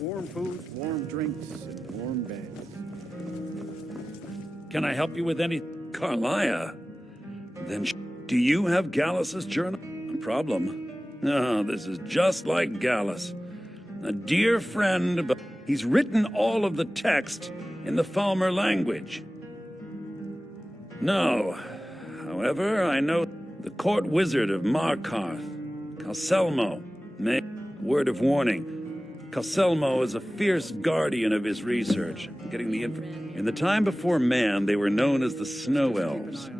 Warm food, warm drinks, and warm beds. Can I help you with any... Carlia? Then do you have Gallus's journal? No problem. Oh, this is just like Gallus. A dear friend, but he's written all of the text in the Falmer language. No. However, I know the court wizard of Markarth, Calselmo, word of warning. Calselmo is a fierce guardian of his research, getting the info. In the time before man, they were known as the Snow Elves.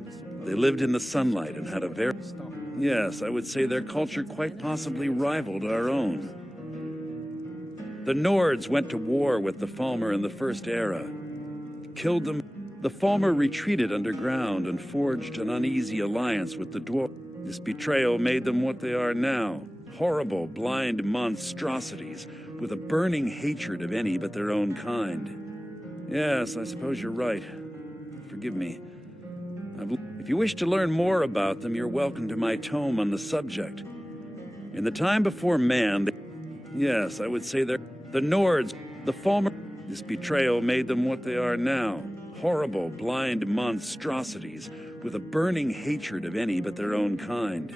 They lived in the sunlight and had a very... Yes, I would say their culture quite possibly rivaled our own. The Nords went to war with the Falmer in the First Era. Killed them. The Falmer retreated underground and forged an uneasy alliance with the Dwarves. This betrayal made them what they are now. Horrible, blind monstrosities with a burning hatred of any but their own kind. Yes, I suppose you're right. Forgive me. If you wish to learn more about them, you're welcome to my tome on the subject. In the time before man, yes, I would say the Nords, the Falmer... This betrayal made them what they are now. Horrible, blind monstrosities with a burning hatred of any but their own kind.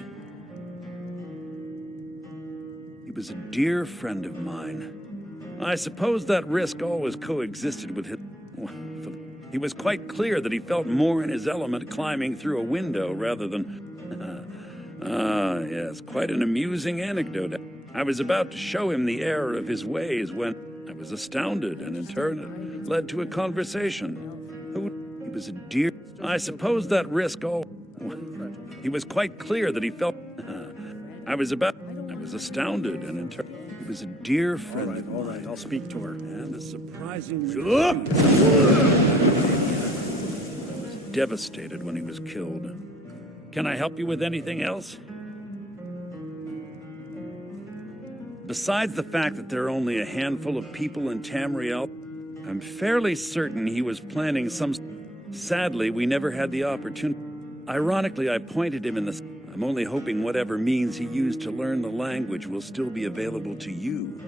He was a dear friend of mine. I suppose that risk always coexisted with his... He was quite clear that he felt more in his element climbing through a window rather than... yes, quite an amusing anecdote. I was about to show him the error of his ways when I was astounded, and in turn it led to a conversation. He was a dear... I suppose that risk all... He was quite clear that he felt... I was astounded, and in turn... He was a dear friend. All right, I'll speak to her. And a surprisingly... I was devastated when he was killed. Can I help you with anything else? Besides the fact that there are only a handful of people in Tamriel, I'm fairly certain he was planning some... Sadly, we never had the opportunity. Ironically, I pointed him in the... I'm only hoping whatever means he used to learn the language will still be available to you.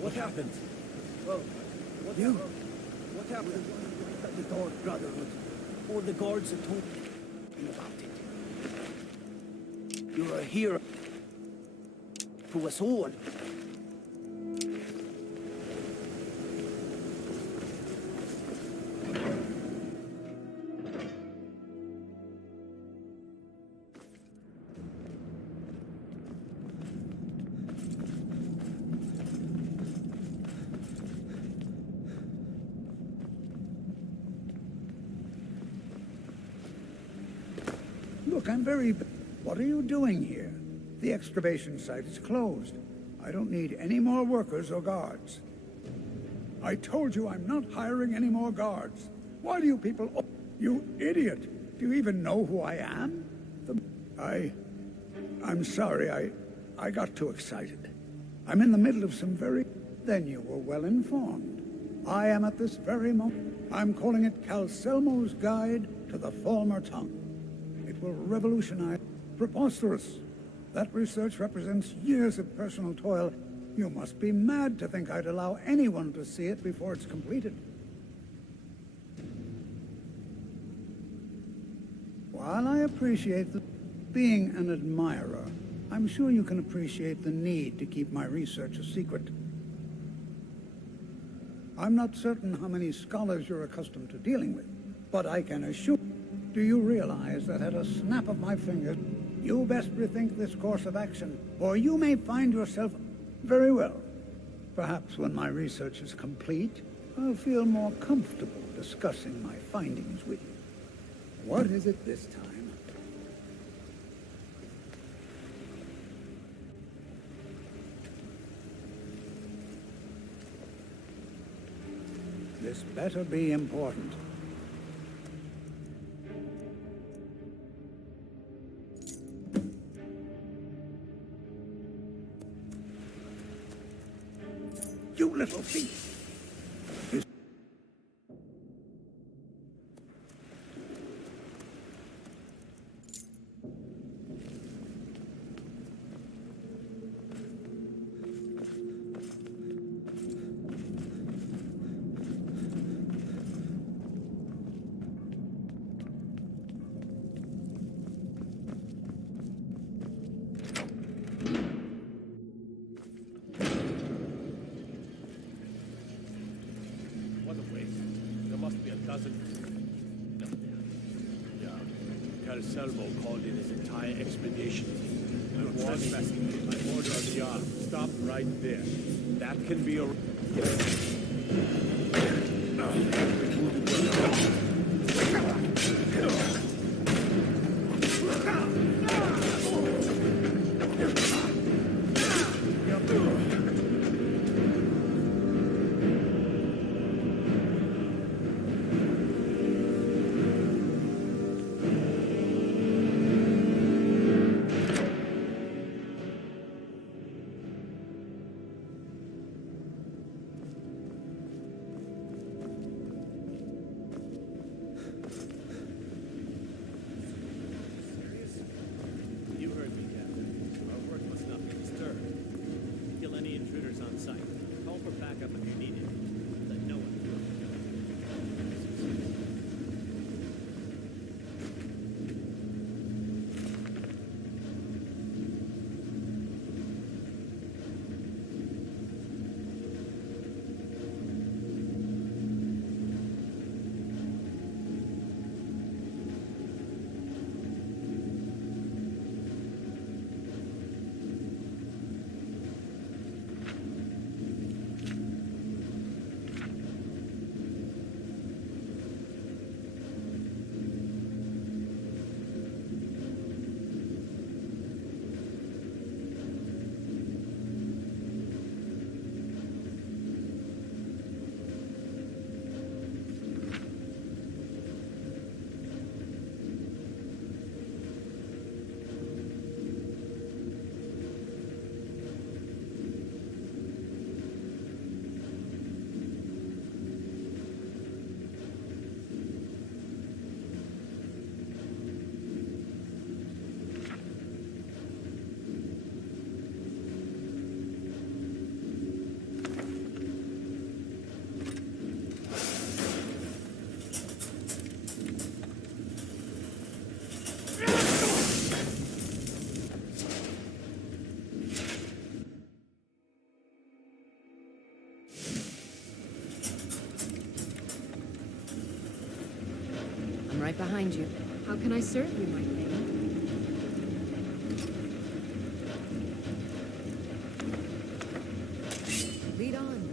What happened? Well, what happened? The Dark Brotherhood, or the guards that told you about it. You're a hero to us all. Look, I'm very... What are you doing here? The excavation site is closed. I don't need any more workers or guards. I told you I'm not hiring any more guards. Why do you people... Oh, you idiot! Do you even know who I am? I'm sorry, I got too excited. I'm in the middle of some very... Then you were well informed. I am at this very moment. I'm calling it Calselmo's Guide to the Falmer Tongue. It will revolutionize... Preposterous. That research represents years of personal toil. You must be mad to think I'd allow anyone to see it before it's completed. While I appreciate being an admirer, I'm sure you can appreciate the need to keep my research a secret. I'm not certain how many scholars you're accustomed to dealing with, but I can assure you. Do you realize that at a snap of my fingers, you best rethink this course of action, or you may find yourself... Very well. Perhaps when my research is complete, I'll feel more comfortable discussing my findings with you. What is it this time? This better be important. You little thief! What a waste. There must be a dozen. No. Yeah. Calselmo called in his entire expedition team. I'm trespassing. My order of the yard. Stop right there. That can be a... You heard me, Captain. Our work must not be disturbed. Kill any intruders on site. Call for backup if you need it. Let no one do it. I'm right behind you. How can I serve you, my lady? Lead on.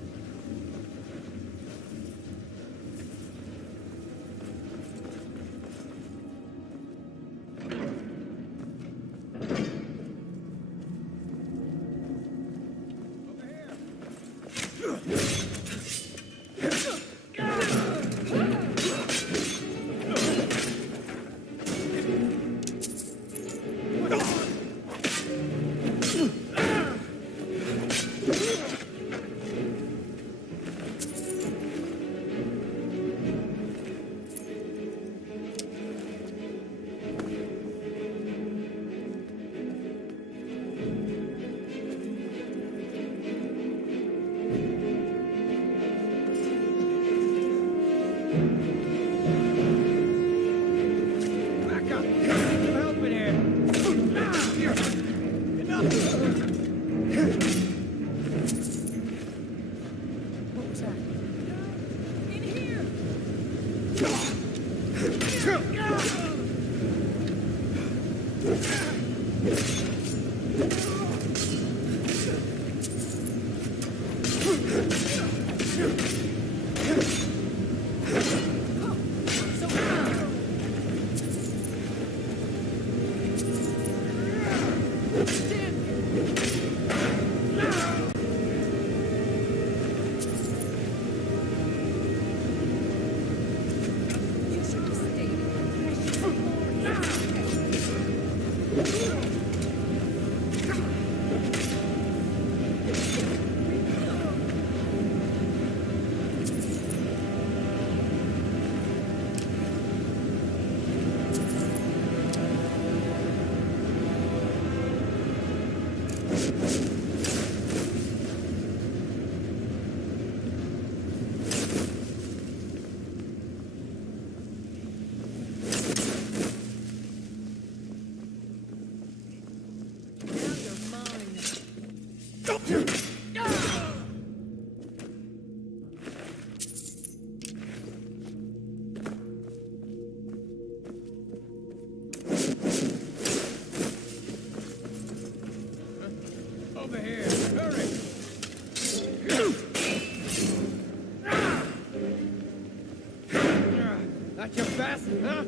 That's your best, huh?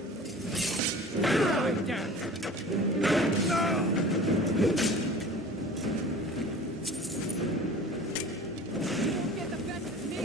Right there. Get the best of me.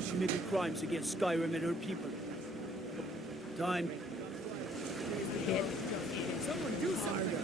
She committed crimes against Skyrim and her people. Time. Hit. Someone do something.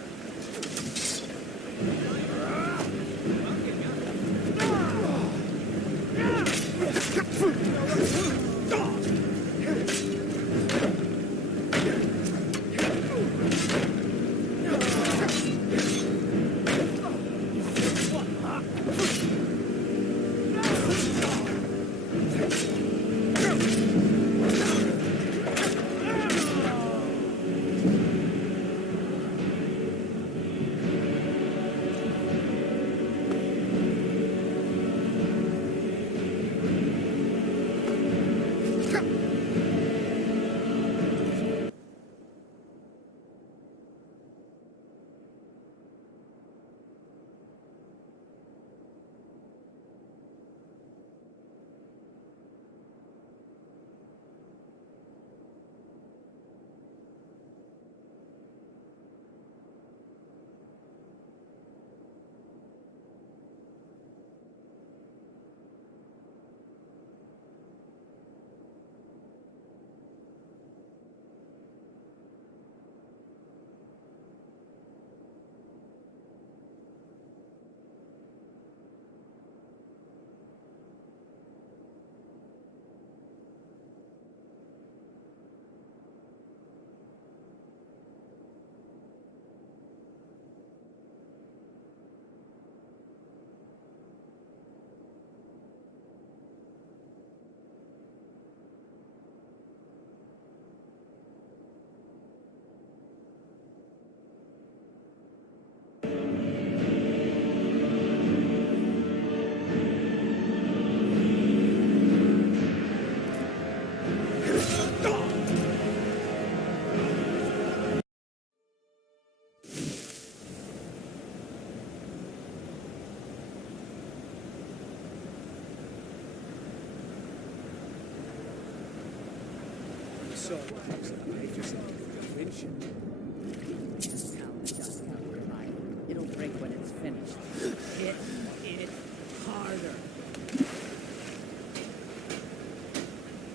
So, make yourself a windshield. It'll break when it's finished. Hit it harder.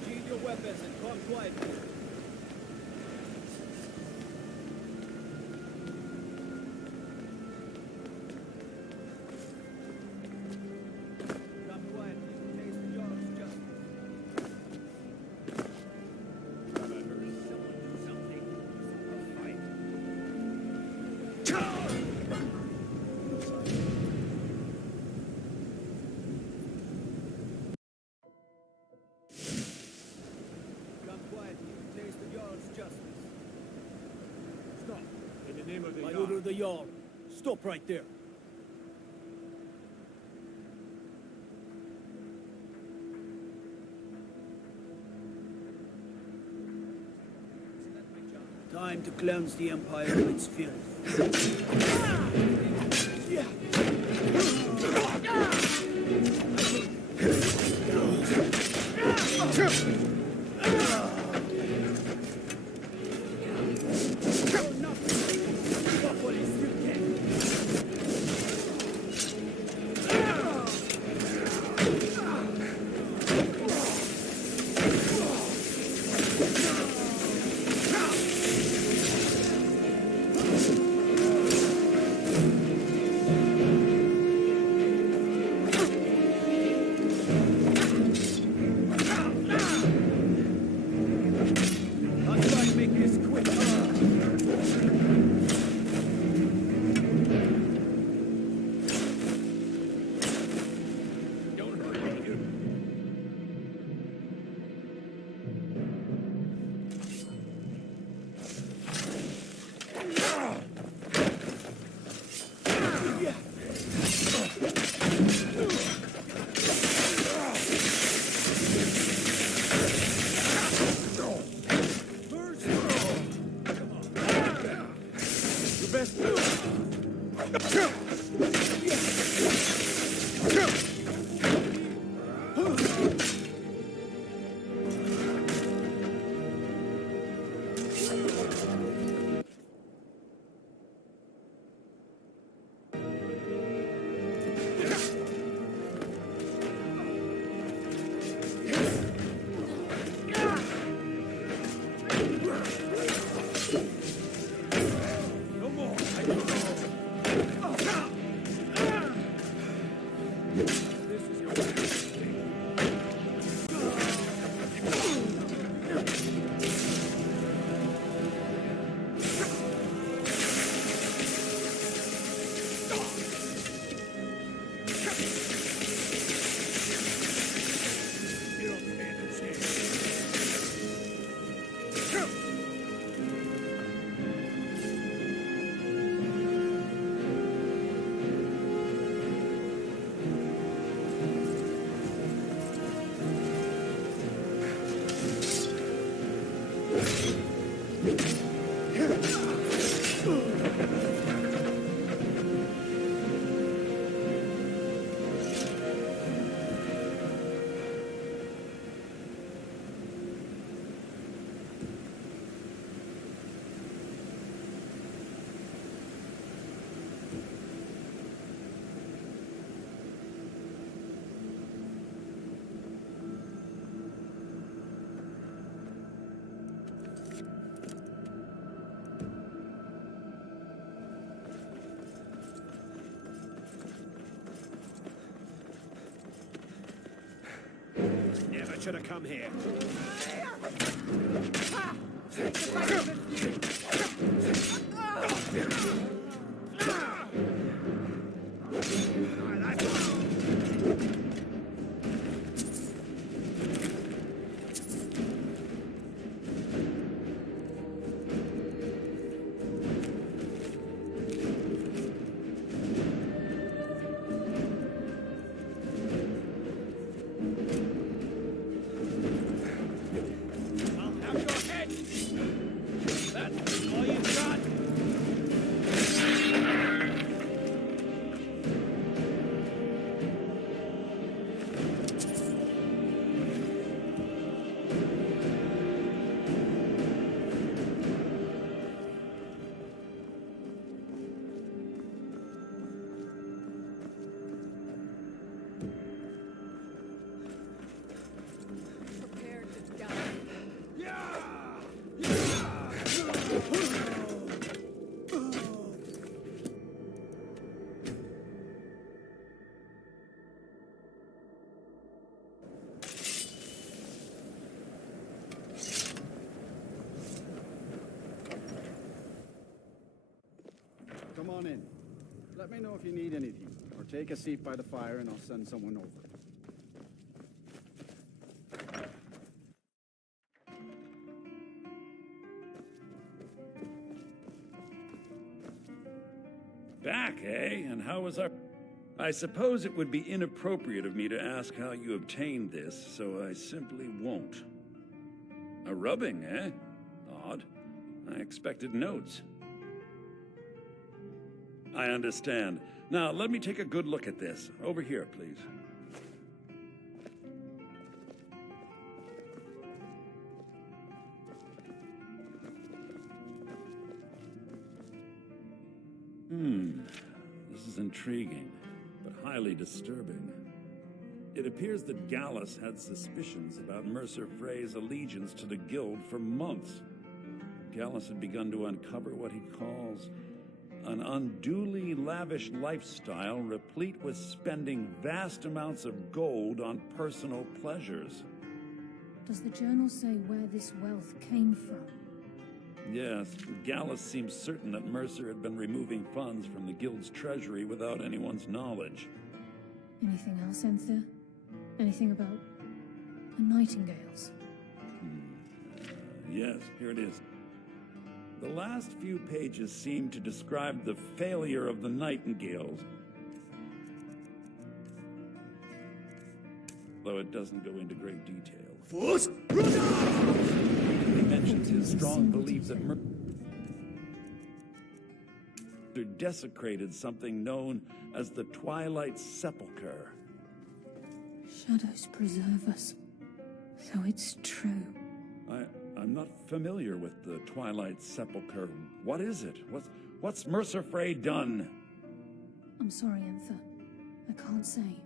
Sheathe your weapons and come quietly. Come quietly. Taste the jar of justice. Come quietly. Taste the Jarl's justice. Stop. In the name of the By Jarl. order of the Jarl. Stop right there. Time to cleanse the Empire of its filth. I'll try to make this quick. Don't hurt me. Your best. No more. This is your You don't stand a chance. Never should have come here. I'll have your head. on in. Let me know if you need anything, or take a seat by the fire and I'll send someone over. Back, eh? And how was our... I suppose it would be inappropriate of me to ask how you obtained this, so I simply won't. A rubbing, eh? Odd. I expected notes. I understand. Now, let me take a good look at this. Over here, please. This is intriguing, but highly disturbing. It appears that Gallus had suspicions about Mercer Frey's allegiance to the Guild for months. Gallus had begun to uncover what he calls an unduly lavish lifestyle replete with spending vast amounts of gold on personal pleasures. Does the journal say where this wealth came from? Yes, Gallus seems certain that Mercer had been removing funds from the Guild's treasury without anyone's knowledge. Anything else, Enther? Anything about the Nightingales? Yes, here it is. The last few pages seem to describe the failure of the Nightingales, though it doesn't go into great detail. He mentions his strong belief that Mercer desecrated something known as the Twilight Sepulchre. Shadows preserve us. So it's true. I'm not familiar with the Twilight Sepulchre. What is it? What's Mercer Frey done? I'm sorry, Enther. I can't say.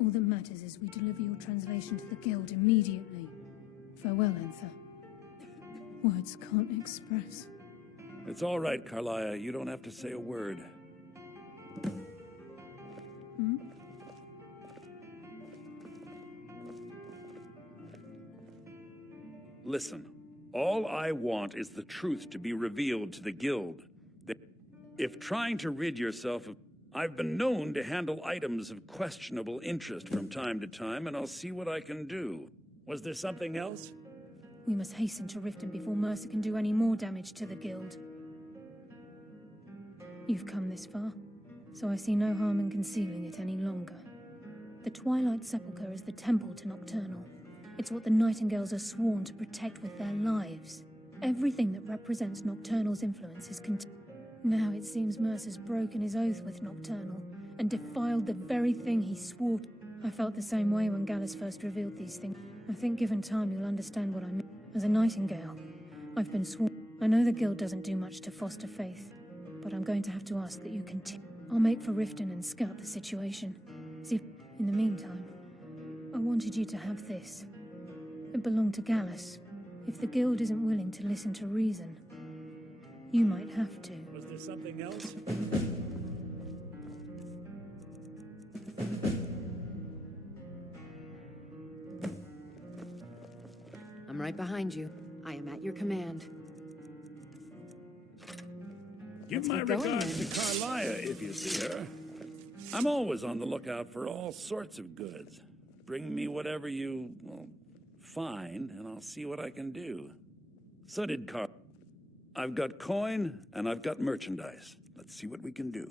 All that matters is we deliver your translation to the Guild immediately. Farewell, Enther. Words can't express. It's all right, Carlia. You don't have to say a word. Listen, all I want is the truth to be revealed to the Guild. If trying to rid yourself of... I've been known to handle items of questionable interest from time to time, and I'll see what I can do. Was there something else? We must hasten to Riften before Mercer can do any more damage to the Guild. You've come this far, so I see no harm in concealing it any longer. The Twilight Sepulchre is the temple to Nocturnal. It's what the Nightingales are sworn to protect with their lives. Everything that represents Nocturnal's influence is Now it seems Mercer's broken his oath with Nocturnal and defiled the very thing he swore. I felt the same way when Gallus first revealed these things. I think given time you'll understand what I mean. As a Nightingale, I've been sworn. I know the Guild doesn't do much to foster faith, but I'm going to have to ask that you continue. I'll make for Riften and scout the situation. See, in the meantime, I wanted you to have this. It belonged to Gallus. If the Guild isn't willing to listen to reason, you might have to. Was there something else? I'm right behind you. I am at your command. Give Let's my get going, regards then. to Carlia if you see her. I'm always on the lookout for all sorts of goods. Bring me whatever you, find, and I'll see what I can do. So did Carl. I've got coin, and I've got merchandise. Let's see what we can do.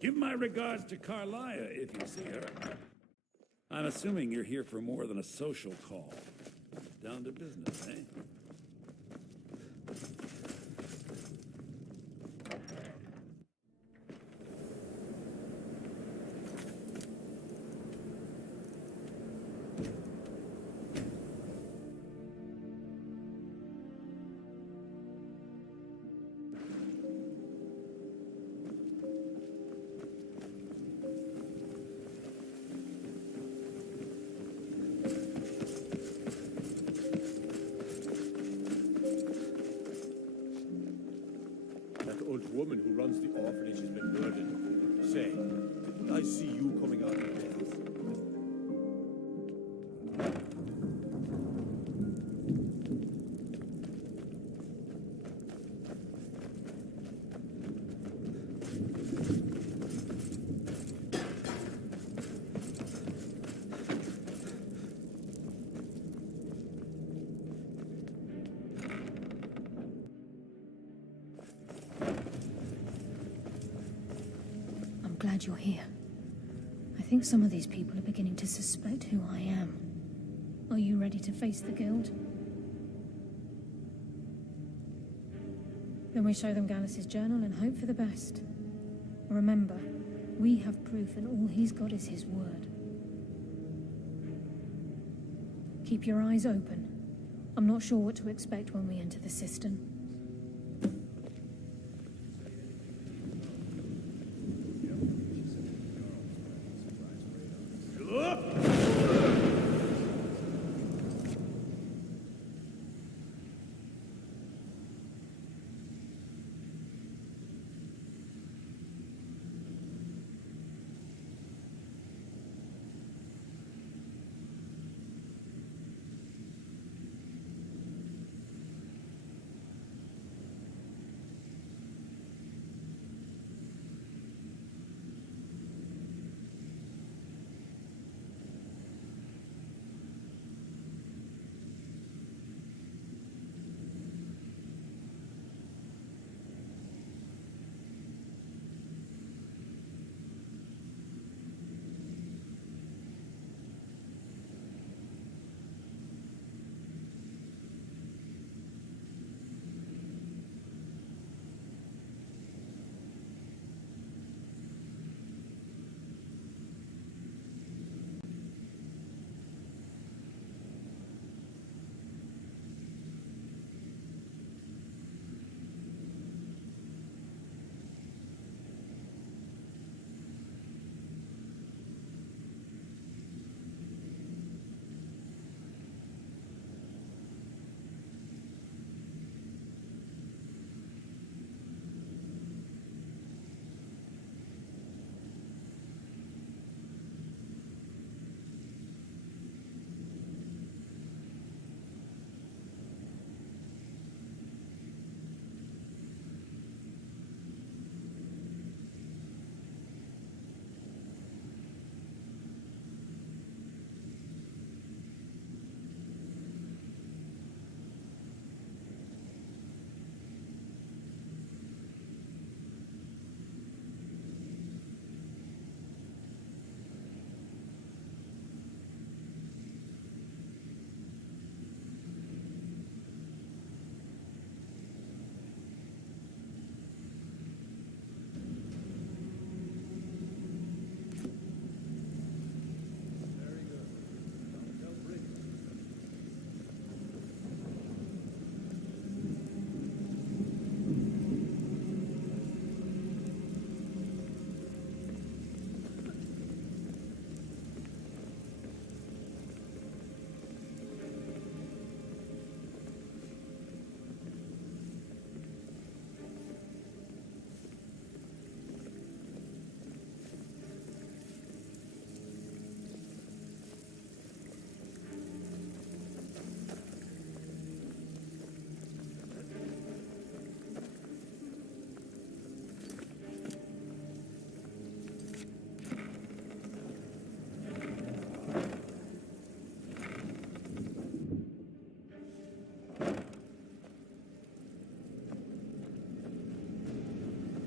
Give my regards to Carlia if you see her. I'm assuming you're here for more than a social call. Down to business, eh? That old woman who runs the orphanage has been murdered. Say, did I see you coming out of the veils? I'm glad you're here. I think some of these people are beginning to suspect who I am. Are you ready to face the Guild? Then we show them Gallus's journal and hope for the best. Remember, we have proof and all he's got is his word. Keep your eyes open. I'm not sure what to expect when we enter the cistern.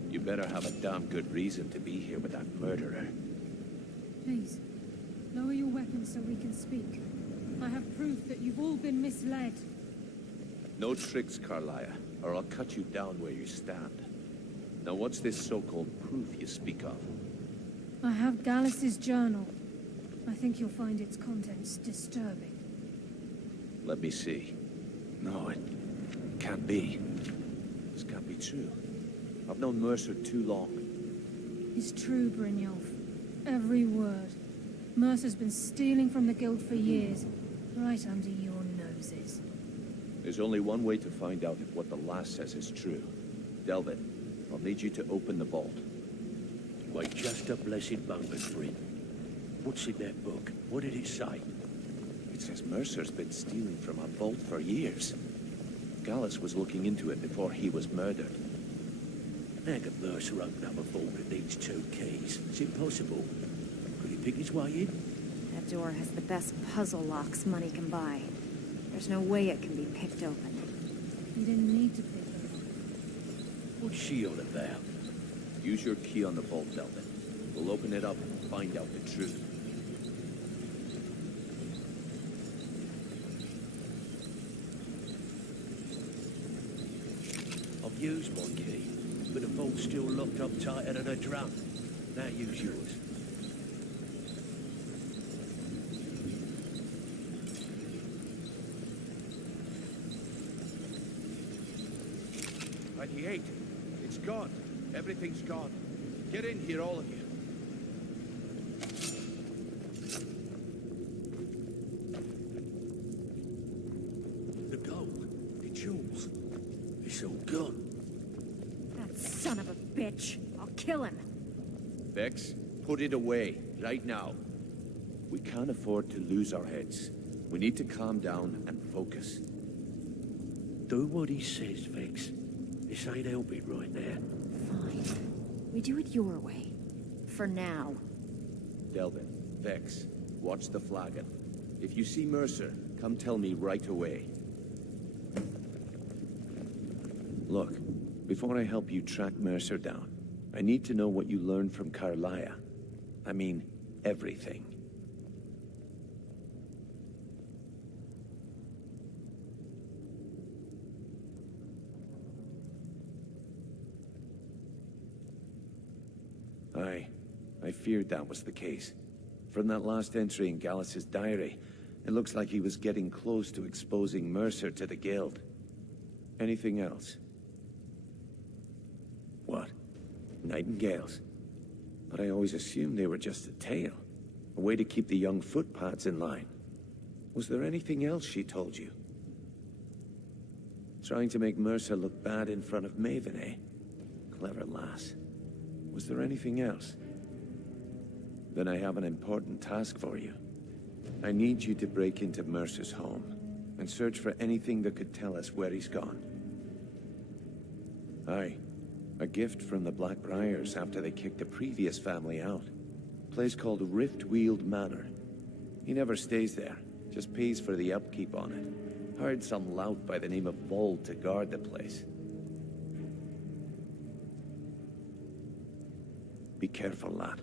You better have a damn good reason to be here with that murderer. Please, lower your weapons so we can speak. I have proof that you've all been misled. No tricks, Carlia, or I'll cut you down where you stand. Now what's this so-called proof you speak of? I have Gallus's journal. I think you'll find its contents disturbing. Let me see. No, it can't be. This can't be true. I've known Mercer too long. It's true, Brynjolf. Every word. Mercer's been stealing from the Guild for years, right under your noses. There's only one way to find out if what the lass says is true. Delvin, I'll need you to open the vault. Wait just a blessed moment, friend. What's in that book? What did it say? It says Mercer's been stealing from our vault for years. Gallus was looking into it before he was murdered. How could Mercer open up a vault that needs 2 keys? It's impossible. Could he pick his way in? That door has the best puzzle locks money can buy. There's no way it can be picked open. You didn't need to pick them What's she on about? Use your key on the vault, Delvin. We'll open it up and find out the truth. I've used my key, but the vault's still locked up tighter than a drum. Now use yours. '98. It's gone. Everything's gone. Get in here, all of you. The gold, the jewels, it's all gone. That son of a bitch! I'll kill him! Vex, put it away, right now. We can't afford to lose our heads. We need to calm down and focus. Do what he says, Vex. This ain't helping right now. Fine. We do it your way. For now. Delvin, Vex, watch the flagon. If you see Mercer, come tell me right away. Look, before I help you track Mercer down, I need to know what you learned from Carlia. I mean, everything. I feared that was the case. From that last entry in Gallus's diary, it looks like he was getting close to exposing Mercer to the Guild. Anything else? What? Nightingales? But I always assumed they were just a tale. A way to keep the young footpads in line. Was there anything else she told you? Trying to make Mercer look bad in front of Maven, eh? Clever lass. Was there anything else? Then I have an important task for you. I need you to break into Mercer's home and search for anything that could tell us where he's gone. Aye, a gift from the Blackbriars after they kicked the previous family out. A place called Riftweald Manor. He never stays there, just pays for the upkeep on it. Hired some lout by the name of Vold to guard the place. Be careful, lad.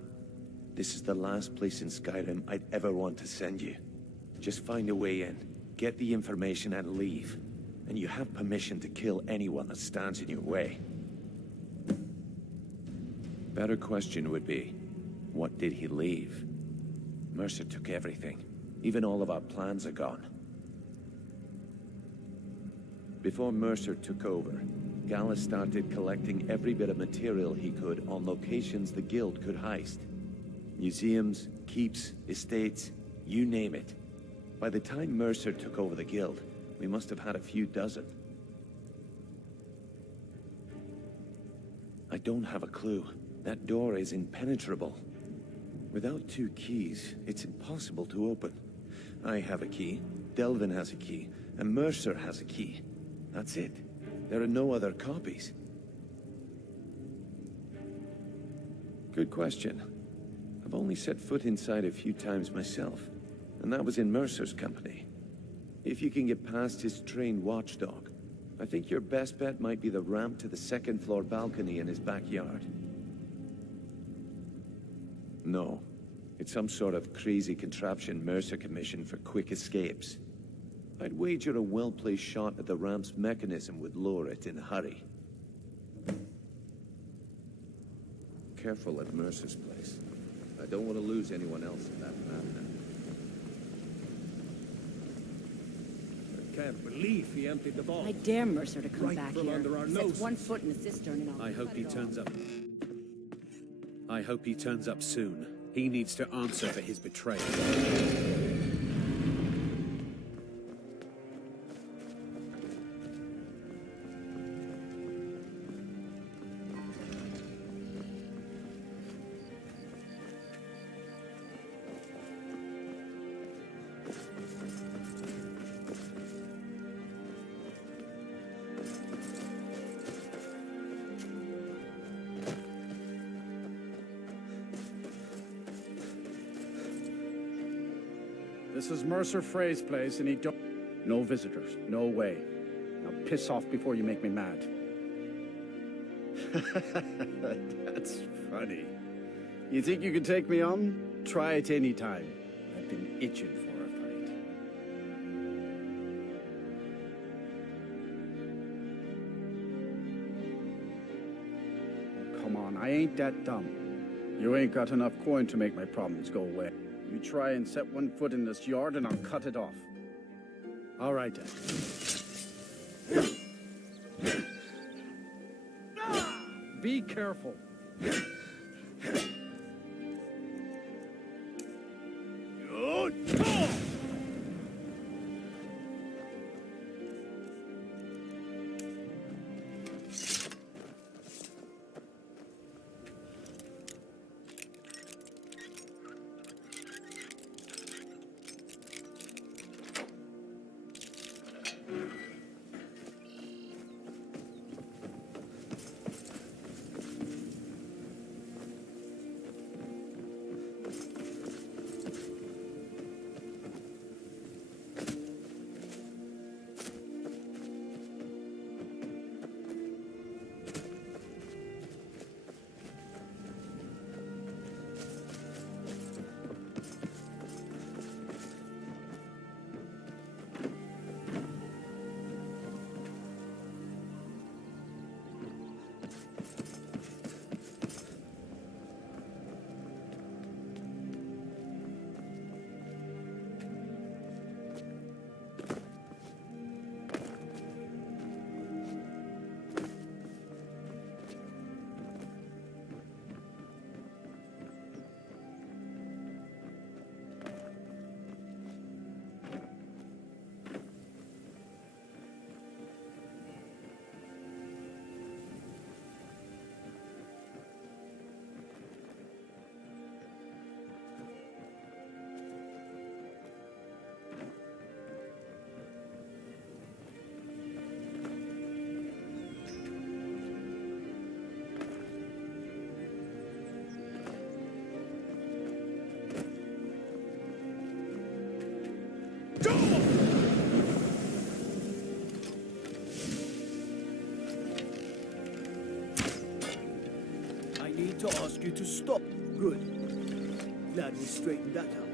This is the last place in Skyrim I'd ever want to send you. Just find a way in, get the information and leave. And you have permission to kill anyone that stands in your way. Better question would be, what did he leave? Mercer took everything. Even all of our plans are gone. Before Mercer took over, Gallus started collecting every bit of material he could on locations the Guild could heist. Museums, keeps, estates, you name it. By the time Mercer took over the Guild, we must have had a few dozen. I don't have a clue. That door is impenetrable. Without 2 keys, it's impossible to open. I have a key, Delvin has a key, and Mercer has a key. That's it. There are no other copies. Good question. I've only set foot inside a few times myself, and that was in Mercer's company. If you can get past his trained watchdog, I think your best bet might be the ramp to the 2nd floor balcony in his backyard. No, it's some sort of crazy contraption Mercer commissioned for quick escapes. I'd wager a well-placed shot at the ramp's mechanism would lower it in a hurry. Careful at Mercer's place. I don't want to lose anyone else in that manner. I can't believe he emptied the vault. I dare Mercer to come Right back from here. under our Sets noses. 1 foot in the cistern and I'll I hope cut he it turns off. up. I hope he turns up soon. He needs to answer for his betrayal. This is Mercer Frey's place, and he don't... No visitors. No way. Now piss off before you make me mad. That's funny. You think you can take me on? Try it any time. I've been itching for a fight. Come on, I ain't that dumb. You ain't got enough coin to make my problems go away. You try and set one foot in this yard and I'll cut it off. All right, then. Be careful. I need to ask you to stop. Good. Glad we straightened that out.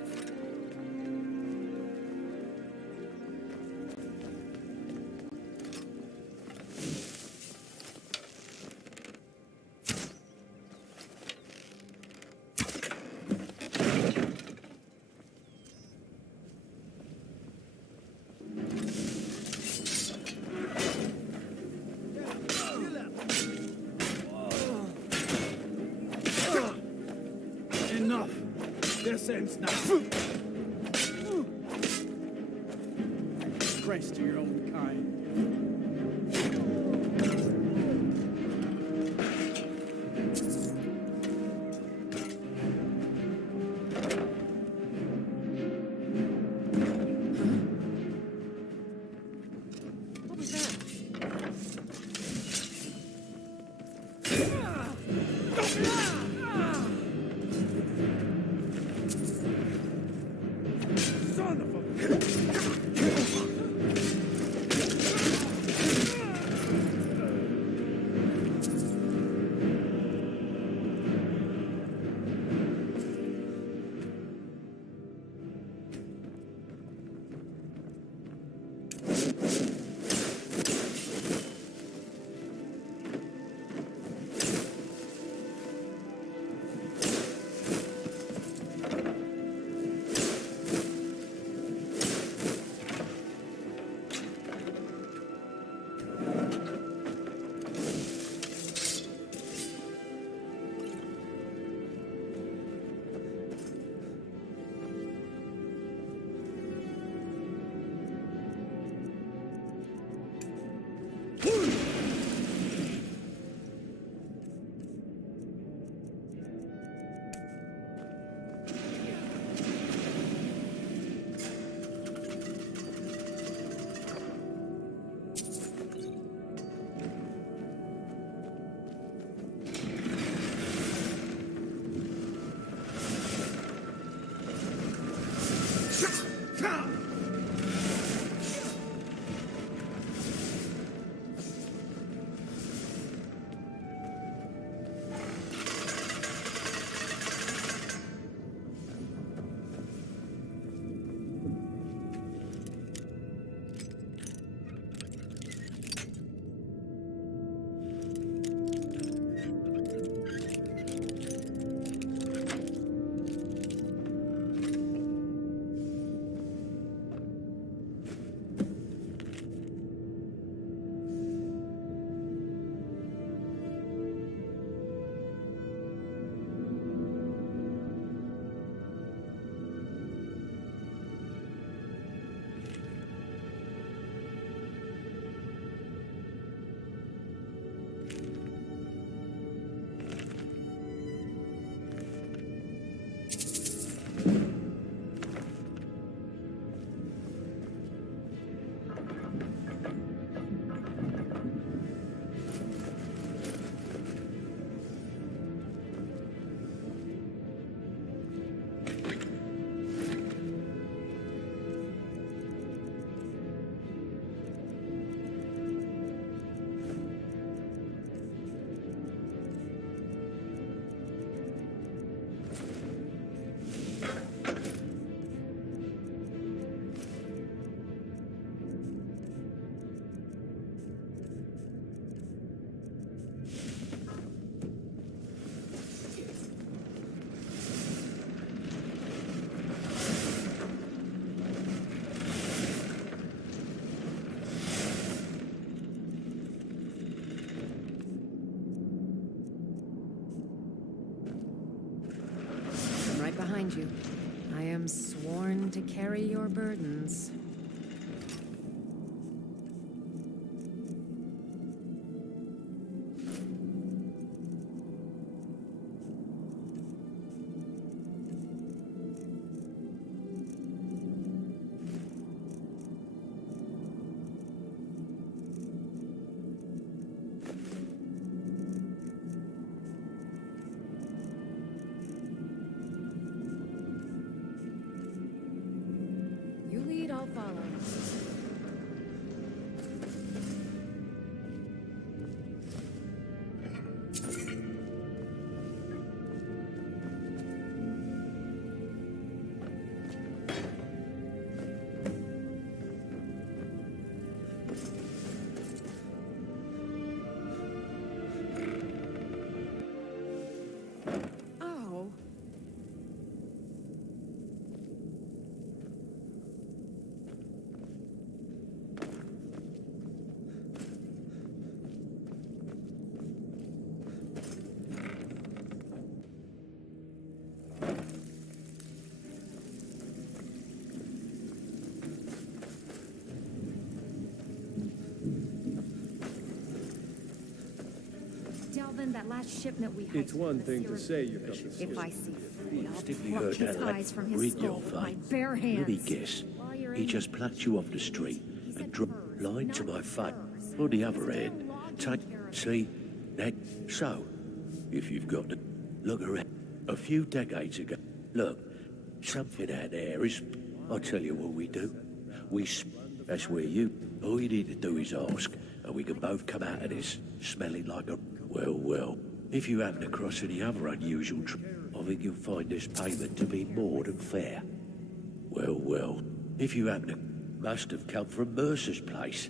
Enough. This ends now. Grace to your own kind. What was that? Son of a... behind you. I am sworn to carry your burdens. You lead, I'll follow. Oh. Delvin, that last shipment we It's heisted one from the thing to Sierra- say you've got the If I see Fleet, I'll Stiffly pluck heard his that lad eyes from his read skull your with my face. bare hands. Let me guess. While you're He in just there, plucked you off the street he and said dropped furs, line to not my face. furs. On the He's other still hand, logging take, care of see, that, so, if you've got to look around, a few decades ago, look, something out there is, I'll tell you what we do. That's where all you need to do is ask, and we can both come out of this smelling like a, well, if you happen across any other unusual I think you'll find this payment to be more than fair. Well, if you happen to, must have come from Mercer's place.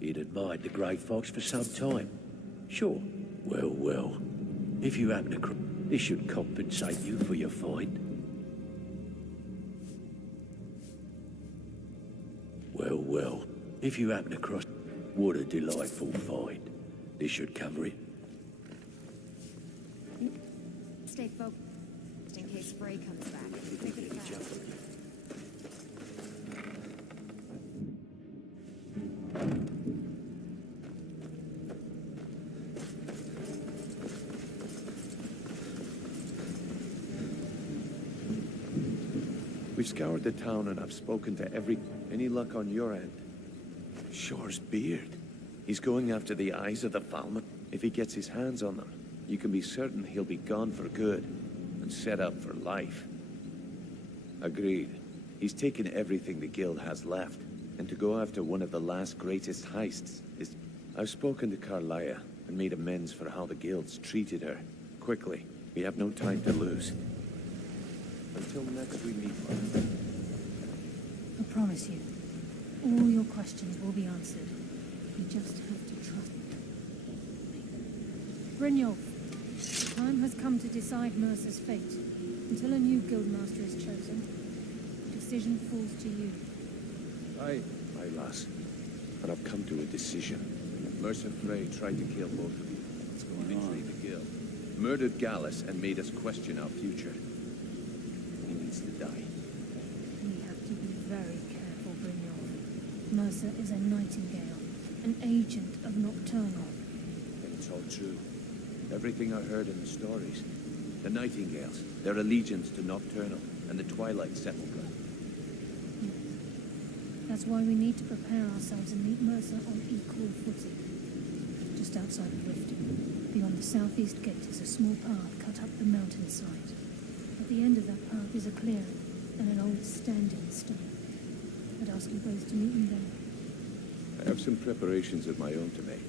He'd admired the grey fox for some time. Sure. Well, if you happen to, this should compensate you for your find. Well, if you happen to cross, what a delightful find. This should cover it. Stay focused in case Frey comes back. Make it fast. We've scoured the town and I've spoken to every... Any luck on your end? Shore's beard. He's going after the eyes of the Falmouth. If he gets his hands on them, you can be certain he'll be gone for good and set up for life. Agreed. He's taken everything the guild has left, and to go after one of the last greatest heists is... I've spoken to Carlia and made amends for how the guilds treated her. Quickly. We have no time to lose. Until next we meet. I promise you, all your questions will be answered. You just have to trust me. Brynjolf, the time has come to decide Mercer's fate. Until a new guildmaster is chosen, the decision falls to you. Aye, lass. And I've come to a decision. Mercer Frey tried to kill both of you. He betrayed the guild, murdered Gallus, and made us question our future. He needs to die. We have to be very careful, Brynjolf. Mercer is a nightingale, an agent of Nocturnal. It's all true. Everything I heard in the stories. The Nightingales, their allegiance to Nocturnal, and the Twilight Sepulchre. That's why we need to prepare ourselves and meet Mercer on equal footing. Just outside of Riften, beyond the southeast gate is a small path cut up the mountainside. At the end of that path is a clearing and an old standing stone. I'd ask you both to meet me there. I have some preparations of my own to make.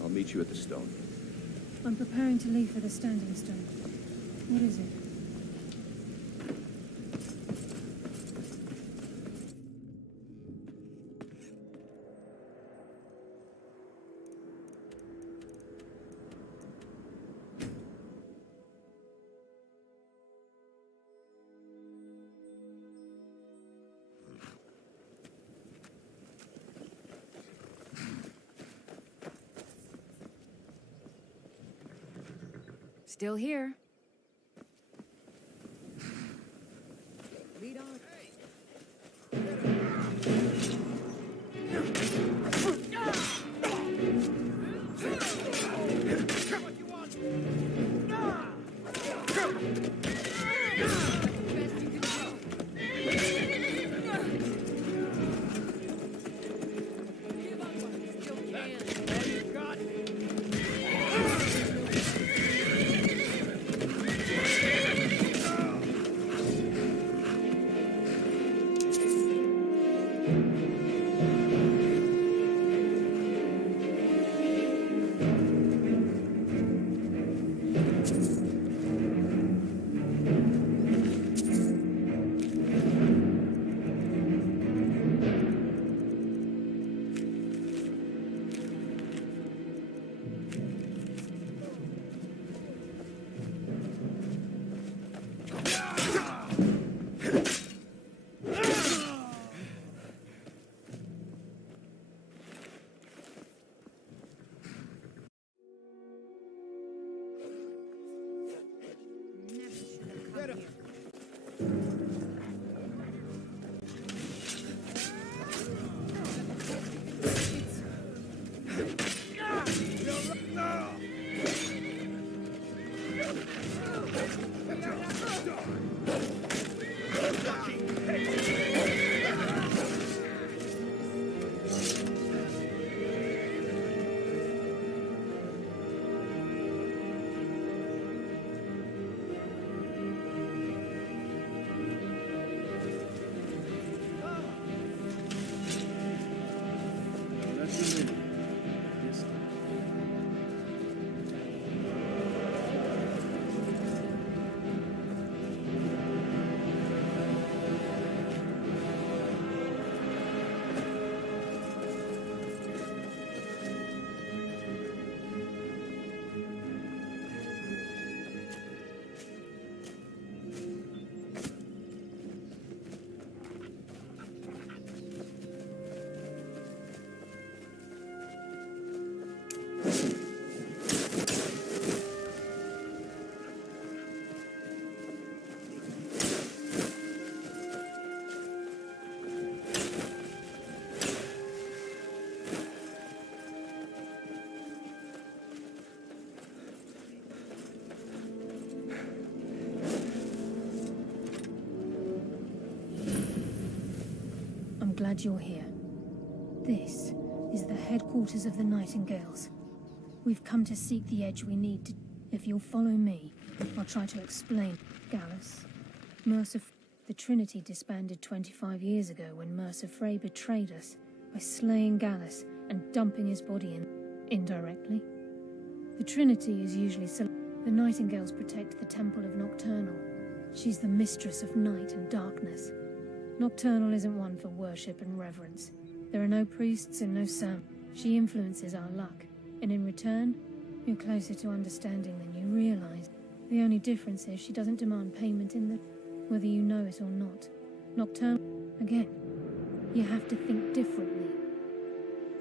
I'll meet you at the stone. I'm preparing to leave for the standing stone. What is it? Still here. Glad you're here. This is the headquarters of the Nightingales. We've come to seek the edge we need to... If you'll follow me, I'll try to explain. Gallus. Mercer... The Trinity disbanded 25 years ago when Mercer Frey betrayed us by slaying Gallus and dumping his body in... indirectly. The Trinity is usually... The Nightingales protect the Temple of Nocturnal. She's the mistress of night and darkness. Nocturnal isn't one for worship and reverence. There are no priests and no sermons. She influences our luck, and in return, you're closer to understanding than you realize. The only difference is she doesn't demand payment in the... whether you know it or not. Nocturnal... Again, you have to think differently.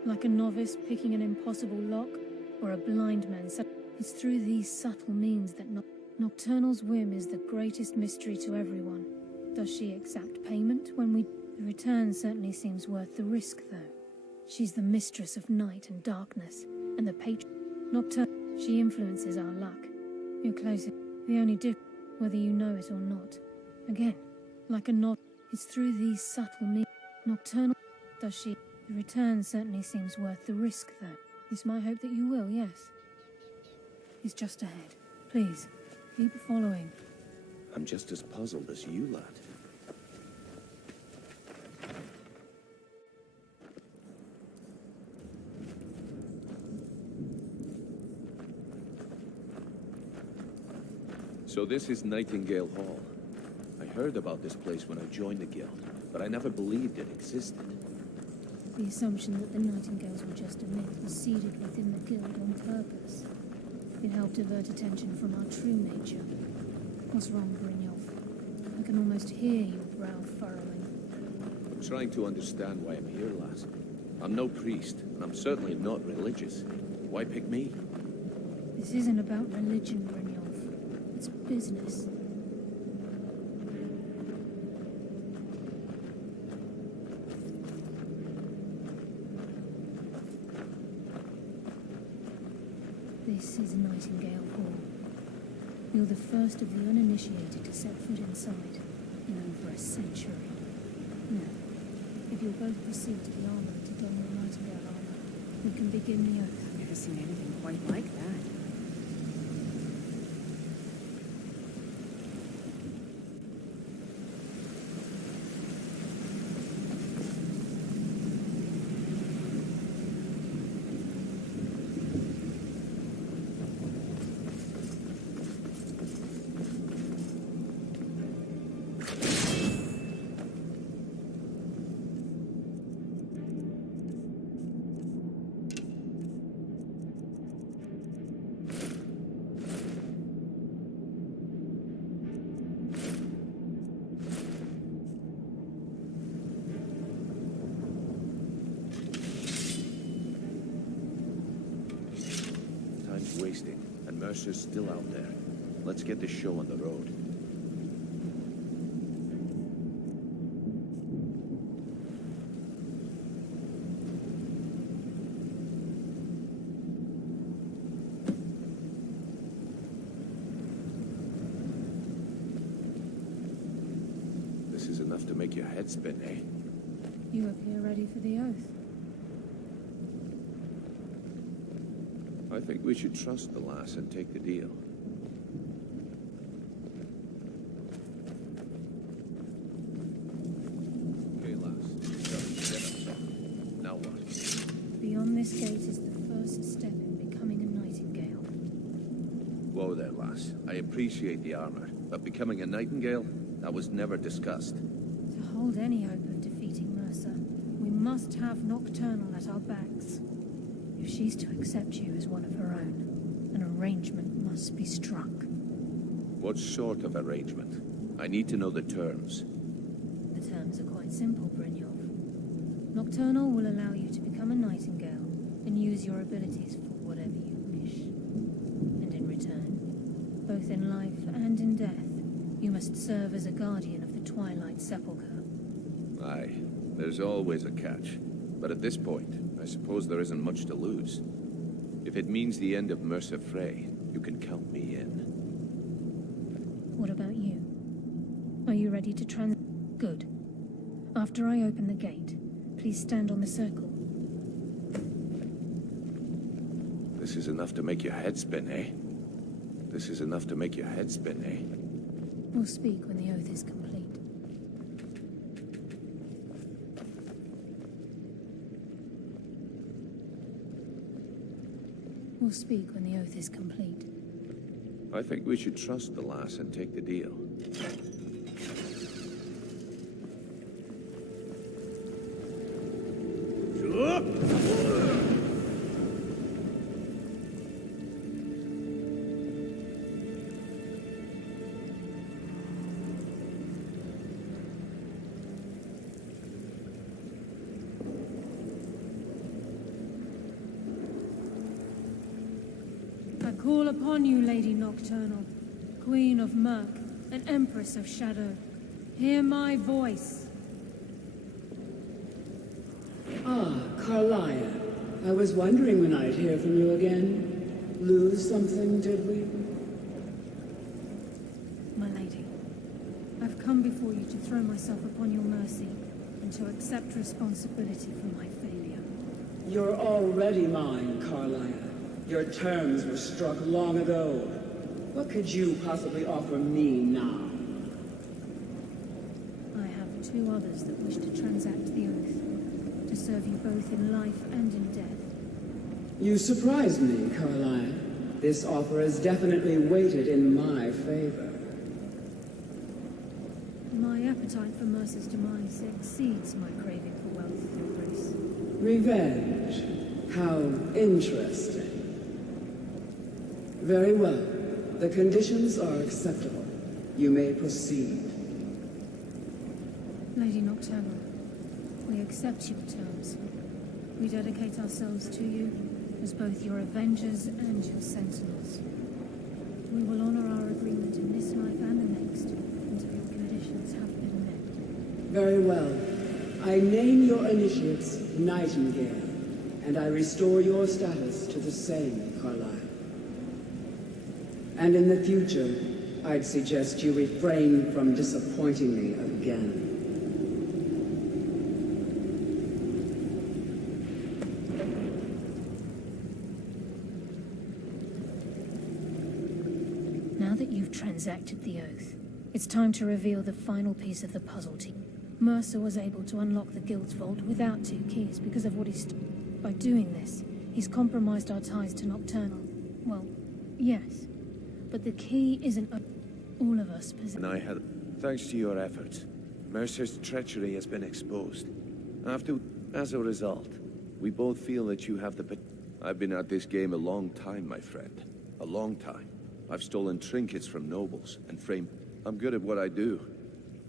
Like a novice picking an impossible lock, or a blind man... It's through these subtle means that Nocturnal's whim is the greatest mystery to everyone. Does she accept payment when we... The return certainly seems worth the risk, though. She's the mistress of night and darkness, and the patron... Nocturnal... She influences our luck. You're closer... The only whether you know it or not. Again, like a nod... It's through these subtle means... Nocturnal... Does she... The return certainly seems worth the risk, though. It's my hope that you will, yes. It's just ahead. Please, keep following. I'm just as puzzled as you, lad. So this is Nightingale Hall. I heard about this place when I joined the guild, but I never believed it existed. The assumption that the Nightingales were just a myth was seeded within the guild on purpose. It helped divert attention from our true nature. What's wrong, Brynjolf? I can almost hear your brow furrowing. I'm trying to understand why I'm here, lass. I'm no priest, and I'm certainly not religious. Why pick me? This isn't about religion, Brynjolf. It's business. This is Nightingale Hall. You're the first of the uninitiated to set foot inside in over a century. Now, if you'll both proceed to the armory to don your nightingale armor, we can begin the oath. I've never seen anything quite like that. Time's wasting, and Mercer's still out there. Let's get this show on the road. This is enough to make your head spin, eh? You appear ready for the oath. I think we should trust the lass and take the deal. Okay, lass. Get up. Now what? Beyond this gate is the first step in becoming a nightingale. Whoa there, lass. I appreciate the armor, but becoming a nightingale? That was never discussed. To hold any hope of defeating Mercer, we must have Nocturnal at our backs. If she's to accept you as one of her own, an arrangement must be struck. What sort of arrangement? I need to know the terms. The terms are quite simple, Brynjolf. Nocturnal will allow you to become a nightingale and use your abilities for whatever you wish. And in return, both in life and in death, you must serve as a guardian of the Twilight Sepulchre. Aye, there's always a catch. But at this point, I suppose there isn't much to lose. If it means the end of Mercer Frey, you can count me in. What about you? Are you ready to Good. After I open the gate, please stand on the circle. This is enough to make your head spin, eh? This is enough to make your head spin, eh? We'll speak when the oath is complete. We'll speak when the oath is complete. I think we should trust the lass and take the deal. I call upon you, Lady Nocturnal, Queen of Murk and Empress of Shadow. Hear my voice. Ah, Carlia. I was wondering when I'd hear from you again. Lose something, did we? My lady, I've come before you to throw myself upon your mercy and to accept responsibility for my failure. You're already mine, Carlia. Your terms were struck long ago. What could you possibly offer me now? I have two others that wish to transact the oath, to serve you both in life and in death. You surprised me, Carlia. This offer is definitely weighted in my favor. My appetite for Mercer's demise exceeds my craving for wealth and grace. Revenge. How interesting. Very well. The conditions are acceptable. You may proceed. Lady Nocturnal, we accept your terms. We dedicate ourselves to you as both your avengers and your sentinels. We will honor our agreement in this life and the next until your conditions have been met. Very well. I name your initiates Nightingale, and I restore your status to the same, Carlisle. And in the future, I'd suggest you refrain from disappointing me again. Now that you've transacted the oath, it's time to reveal the final piece of the puzzle to you. Mercer was able to unlock the Guild's vault without 2 keys because of what he's... By doing this, he's compromised our ties to Nocturnal. Well, yes. But the key isn't all of us possess... And I had... Thanks to your efforts, Mercer's treachery has been exposed. As a result, we both feel that you have the... I've been at this game a long time, my friend. A long time. I've stolen trinkets from nobles and framed... I'm good at what I do.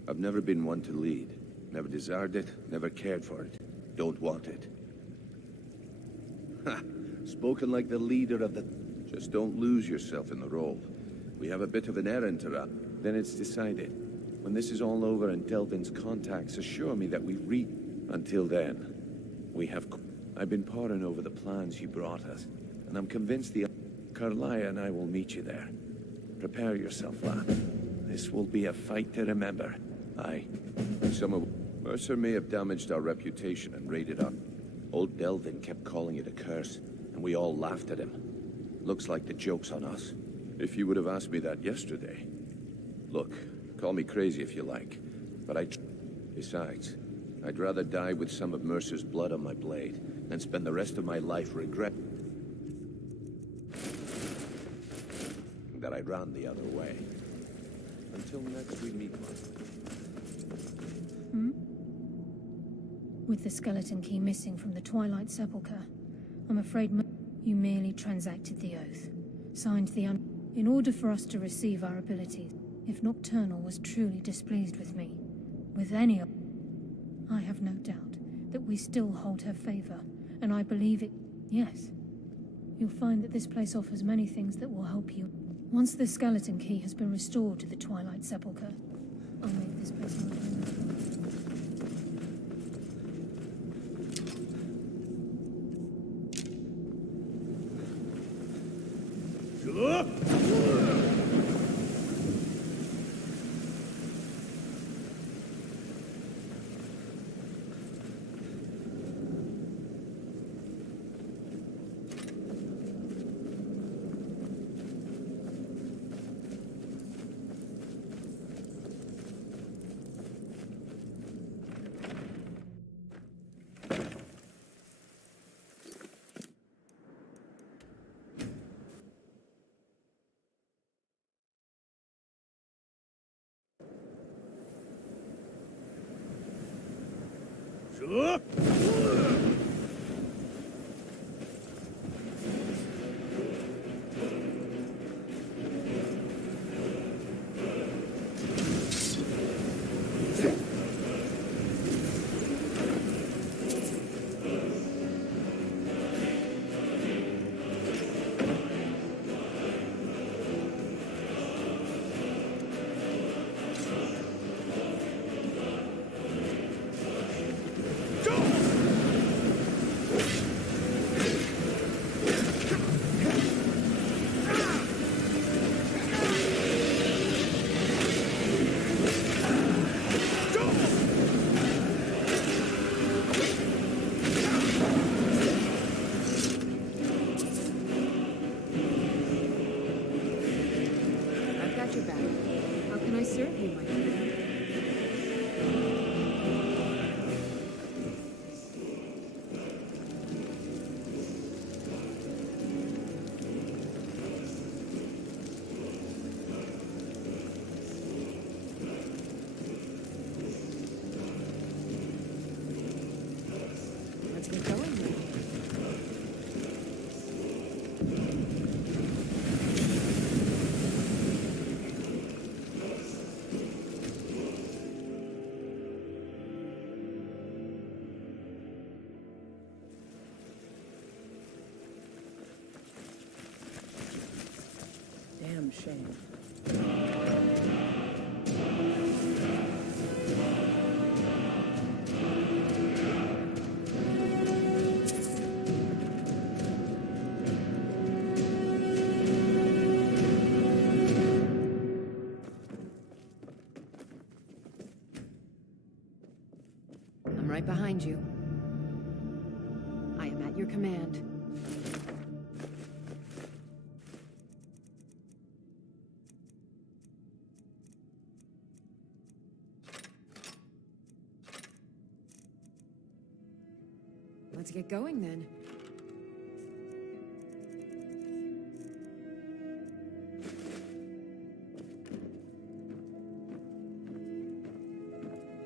I've never been one to lead. Never desired it, never cared for it. Don't want it. Ha! Spoken like the leader of the... Just don't lose yourself in the role. We have a bit of an errand to run. Then it's decided. When this is all over and Delvin's contacts assure me that we've reached... Until then, we have... I've been poring over the plans you brought us, and I'm convinced the... Carlia and I will meet you there. Prepare yourself, lad. This will be a fight to remember. Aye. Some of... Mercer may have damaged our reputation and raided us. Old Delvin kept calling it a curse, and we all laughed at him. Looks like the joke's on us. If you would have asked me that yesterday... Look, call me crazy if you like, but Besides, I'd rather die with some of Mercer's blood on my blade than spend the rest of my life regret that I ran the other way. Until next we meet, With the skeleton key missing from the Twilight Sepulchre, I'm afraid you merely transacted the oath. Signed the In order for us to receive our abilities, if Nocturnal was truly displeased with me, with any of... I have no doubt that we still hold her favor, and I believe it... Yes. You'll find that this place offers many things that will help you. Once the skeleton key has been restored to the Twilight Sepulchre, I'll make this place my home. Shame. right behind you. I am at your command. Let's get going then.